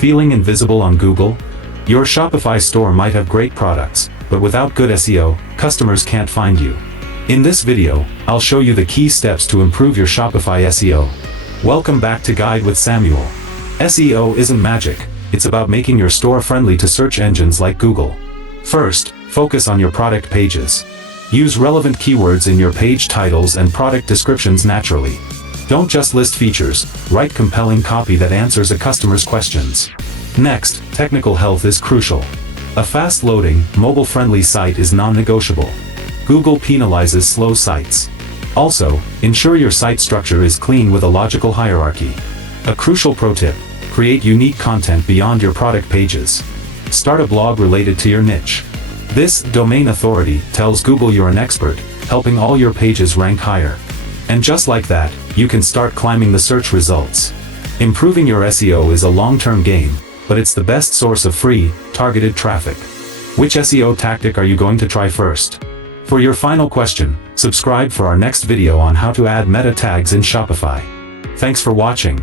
Feeling invisible on Google? Your Shopify store might have great products, but without good SEO, customers can't find you. In this video, I'll show you the key steps to improve your Shopify SEO. Welcome back to Guide with Samuel. SEO isn't magic, it's about making your store friendly to search engines like Google. First, focus on your product pages. Use relevant keywords in your page titles and product descriptions naturally. Don't just list features, write compelling copy that answers a customer's questions. Next, technical health is crucial. A fast-loading, mobile-friendly site is non-negotiable. Google penalizes slow sites. Also, ensure your site structure is clean with a logical hierarchy. A crucial pro tip: create unique content beyond your product pages. Start a blog related to your niche. This domain authority tells Google you're an expert, helping all your pages rank higher. And just like that, you can start climbing the search results. Improving your SEO is a long-term game, but it's the best source of free, targeted traffic. Which SEO tactic are you going to try first? For your final question, subscribe for our next video on how to add meta tags in Shopify. Thanks for watching.